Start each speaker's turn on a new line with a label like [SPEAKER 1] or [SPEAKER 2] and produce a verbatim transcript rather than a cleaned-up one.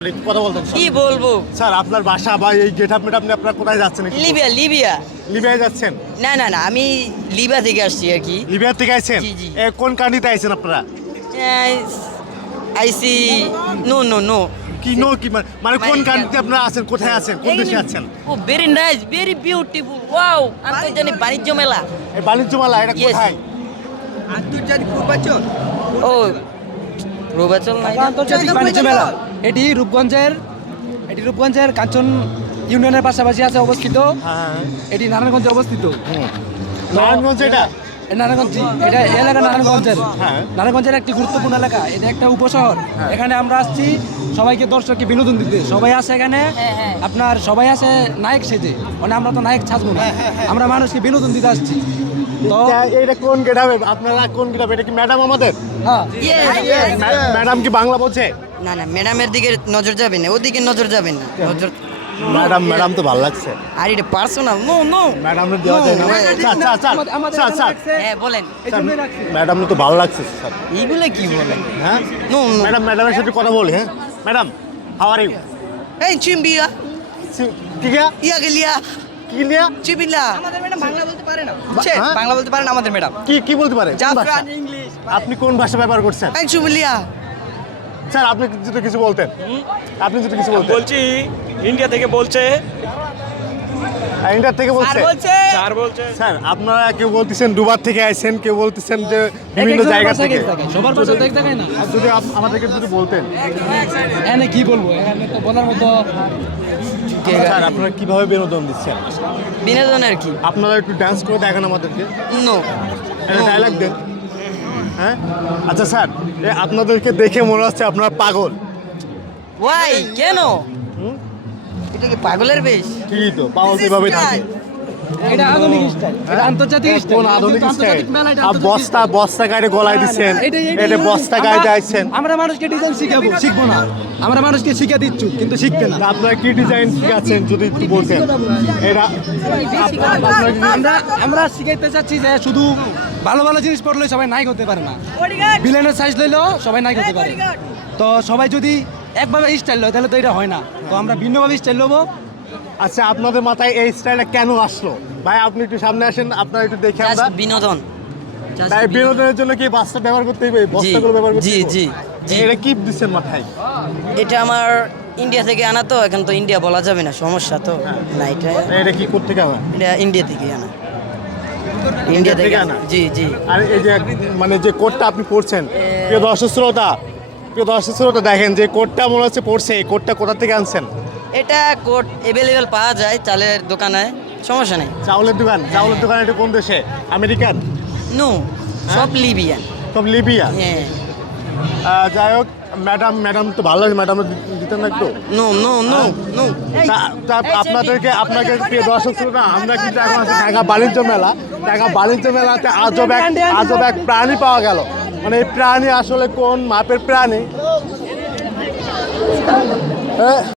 [SPEAKER 1] কথা বলতেন
[SPEAKER 2] কি বলবো
[SPEAKER 1] স্যার আপনার বাসা বা এই গেট আপ মেট আপনি আপনার কোথায় যাচ্ছেন
[SPEAKER 2] লিবিয়া লিবিয়া
[SPEAKER 1] লিবিয়ায় যাচ্ছেন
[SPEAKER 2] না না না আমি লিবিয়া থেকে আসছি আর কি
[SPEAKER 1] লিবিয়া থেকে আইছেন
[SPEAKER 2] জি, জি।
[SPEAKER 1] এ, কোন কান্ট্রিতে আইছেন আপনারা
[SPEAKER 2] আইসি নো নো নো
[SPEAKER 1] কি নো কি মানে- মানে কোন
[SPEAKER 2] মানে-
[SPEAKER 1] কান্ট্রিতে আপনারা আছেন কোথায় আছেন কোন দেশে আছেন
[SPEAKER 2] ও very nice very beautiful wow আন্তর্জাতিক বাণিজ্য মেলা
[SPEAKER 1] এই বাণিজ্য মেলা এটা
[SPEAKER 2] Yes.
[SPEAKER 1] কোথায়
[SPEAKER 3] আন্তর্জাতিক প্রবাচন
[SPEAKER 2] ও প্রবাচল নাই
[SPEAKER 3] আন্তর্জাতিক বাণিজ্য মেলা এটি রূপগঞ্জের এটি রূপগঞ্জের কাঞ্চন ইউনিয়নের পাশাপাশি আছে অবস্থিত।
[SPEAKER 1] হ্যাঁ
[SPEAKER 3] এটি নারায়ণগঞ্জে অবস্থিত।
[SPEAKER 1] নারায়ণগঞ্জ এটা
[SPEAKER 3] এ নারায়ণগঞ্জ এটা এই এলাকা নারায়ণগঞ্জের
[SPEAKER 1] হ্যাঁ।
[SPEAKER 3] নারায়ণগঞ্জের একটি গুরুত্বপূর্ণ এলাকা। এটা একটা উপশহর। এখানে আমরা আসছি সবাইকে দর্শককে বিনোদন দিতে। সবাই আছে এখানে
[SPEAKER 2] হ্যাঁ, হ্যাঁ।
[SPEAKER 3] আপনার সবাই আছে নায়ক সেজে, মানে আমরা তো নায়ক সাজবো না, আমরা মানুষকে বিনোদন দিতে আসছি। তো
[SPEAKER 1] এটা- এটা কোন গেট হবে আপনারা কোন গেট হবে এটা কি ম্যাডাম আমাদের
[SPEAKER 3] হ্যাঁ
[SPEAKER 1] ম্যা- ম্যাডাম কি বাংলা বলছে
[SPEAKER 2] না না ম্যাডামের দিকে নজর যাবে না ওদিকে নজর যাবে না নজর
[SPEAKER 1] ম্যাডাম ম্যাডাম তো ভালো লাগছে
[SPEAKER 2] আর এটা পার্সোনাল নো নো
[SPEAKER 1] ম্যাডাম দেওয়া যায় না স্যার স্যার স্যার
[SPEAKER 3] আমাদের- আমাদের
[SPEAKER 1] স্যার
[SPEAKER 3] এখানে
[SPEAKER 1] স্যার
[SPEAKER 3] রাখছে।
[SPEAKER 2] হ্যাঁ বলেন
[SPEAKER 3] এই জন্যই রাখছি।
[SPEAKER 1] ম্যাডাম তো ভালো লাগছে স্যার
[SPEAKER 2] এইগুলো কি বলেন
[SPEAKER 1] হ্যাঁ
[SPEAKER 2] নো নো
[SPEAKER 1] ম্যাডাম ম্যাডামের সাথে কথা বলি হ্যাঁ ম্যাডাম হাউ আর ইউ
[SPEAKER 2] এই চিম্বিয়া
[SPEAKER 1] কি গিয়া
[SPEAKER 2] ইয়া গেলিয়া
[SPEAKER 1] কি লিয়া
[SPEAKER 2] চিবিলা
[SPEAKER 3] আমাদের ম্যাডাম বাংলা বলতে পারে না।
[SPEAKER 1] হ্যাঁ?
[SPEAKER 3] বাংলা বলতে পারে না আমাদের ম্যাডাম।
[SPEAKER 1] কি কি বলতে পারে কোন ভাষা?
[SPEAKER 3] জাফরান ইংলিশ।
[SPEAKER 1] আপনি কোন ভাষা ব্যবহার করছেন
[SPEAKER 2] এই চিবিলিয়া
[SPEAKER 1] স্যার আপনি যদি কিছু বলতেন আপনি যদি কিছু বলতেন
[SPEAKER 4] বলছি ইন্ডিয়া থেকে বলছে
[SPEAKER 1] ইন্ডিয়া থেকে বলছে
[SPEAKER 4] স্যার বলছে
[SPEAKER 1] স্যার আপনারা কেউ বলতেছেন দুবার থেকে আইছেন কেউ বলতেছেন যে বিভিন্ন
[SPEAKER 3] এক একজনের
[SPEAKER 1] জায়গা
[SPEAKER 3] ভাষা
[SPEAKER 1] থেকে
[SPEAKER 3] এক এক জায়গায়, সবার ভাষা তো এক জায়গায় না।
[SPEAKER 1] আর যদি আপ- আমাদেরকে যদি বলতেন
[SPEAKER 3] এখানে কি বলবো, এখানে তো বলার মতো
[SPEAKER 1] স্যার আপনারা কিভাবে বিনোদন দিচ্ছেন
[SPEAKER 2] বিনোদনের কি
[SPEAKER 1] আপনারা একটু ডান্স করে দেখান আমাদেরকে
[SPEAKER 2] নো
[SPEAKER 1] একটা ডায়লগ দেন হ্যাঁ আচ্ছা স্যার এ আপনাদেরকে দেখে মনে হচ্ছে আপনারা পাগল
[SPEAKER 2] ওয়াই কেন এটা কি পাগলের বেশ
[SPEAKER 1] ঠিকই তো পাগল কিভাবে থাকে
[SPEAKER 3] এটা আধুনিক স্টাইল, এটা আন্তর্জাতিক স্টাইল।
[SPEAKER 1] কোন আধুনিক স্টাইল
[SPEAKER 3] আন্তর্জাতিক মেলা, এটা
[SPEAKER 1] আর
[SPEAKER 3] আন্তর্জাতিক
[SPEAKER 1] বস্তা
[SPEAKER 3] স্টাইল।
[SPEAKER 1] বস্তা গাড়ি গলায় দিচ্ছেন
[SPEAKER 3] এটাই- এটাই
[SPEAKER 1] এটা
[SPEAKER 3] ইউনিক।
[SPEAKER 1] বস্তা
[SPEAKER 3] আমরা-
[SPEAKER 1] গাড়ি দিচ্ছেন
[SPEAKER 3] আমরা মানুষকে ডিজাইন শিখাবো, শিখবো না। আমরা মানুষকে শিখে দিচ্ছি কিন্তু শিখবে না।
[SPEAKER 1] আপনারা কি ডিজাইন শিখাচ্ছেন যদি একটু বলতেন এটা আপনারা কি-
[SPEAKER 3] আমরা আমরা শিখাইতে চাচ্ছি যে শুধু ভালো ভালো জিনিস পড়লে সবাই নায়ক হতে পারে না। ভিলেনের সাইজ লইলেও সবাই নায়ক হতে পারে। তো সবাই যদি একভাবে স্টাইল লয় তাহলে তো এটা হয় না। তো আমরা ভিন্নভাবে স্টাইল লবো।
[SPEAKER 1] আচ্ছা আপনাদের মাথায় এই স্টাইলটা কেন আসলো ভাই আপনি একটু সামনে আসেন আপনারা একটু দেখে আমরা
[SPEAKER 2] জাস্ট বিনোদন Just
[SPEAKER 1] তাই
[SPEAKER 2] বিনোদন।
[SPEAKER 1] বিনোদনের জন্য কি বাসটা ব্যবহার করতে হবে বস্তাগুলো ব্যবহার করতে
[SPEAKER 2] জি,
[SPEAKER 1] হবে?
[SPEAKER 2] জি, জি।
[SPEAKER 1] এটা কি দিচ্ছেন মাথায়
[SPEAKER 2] এটা আমার ইন্ডিয়া থেকে আনা তো এখন তো ইন্ডিয়া বলা যাবে না সমস্যা তো না এটা
[SPEAKER 1] এটা কি করতে হবে
[SPEAKER 2] এটা ইন্ডিয়া থেকে আনা ইন্ডিয়া থেকে
[SPEAKER 1] থেকে
[SPEAKER 2] আনা
[SPEAKER 1] আনা?
[SPEAKER 2] জি জি
[SPEAKER 1] আর এই যে মানে যে কোটটা আপনি পরছেন প্রিয় দর্শক শ্রোতা প্রিয় দর্শক শ্রোতা দেখেন যে কোটটা মনে হচ্ছে পড়ছে এই কোটটা কোথা থেকে আনছেন
[SPEAKER 2] এটা কোট অ্যাভেলেবেল পাওয়া যায় চালের দোকানে সমস্যা নেই
[SPEAKER 1] চাউলের দোকান চাউলের দোকান এটা কোন দেশে আমেরিকান
[SPEAKER 2] নো সব লিবিয়ান
[SPEAKER 1] সব লিবিয়া
[SPEAKER 2] হ্যাঁ
[SPEAKER 1] আহ, যাই হোক ম্যাডাম ম্যাডাম তো ভালো লাগে ম্যাডাম দিতেন না একটু
[SPEAKER 2] নো নো নো নো
[SPEAKER 1] তা- তা- আপনাদেরকে আপনাকে প্রিয় দর্শক শ্রোতা আমরা কিন্তু এখন আছি ঢাকা বাণিজ্য মেলা ঢাকা বাণিজ্য মেলাতে আজব এক আজব এক প্রাণী পাওয়া গেল মানে এই প্রাণী আসলে কোন মাপের প্রাণী এ,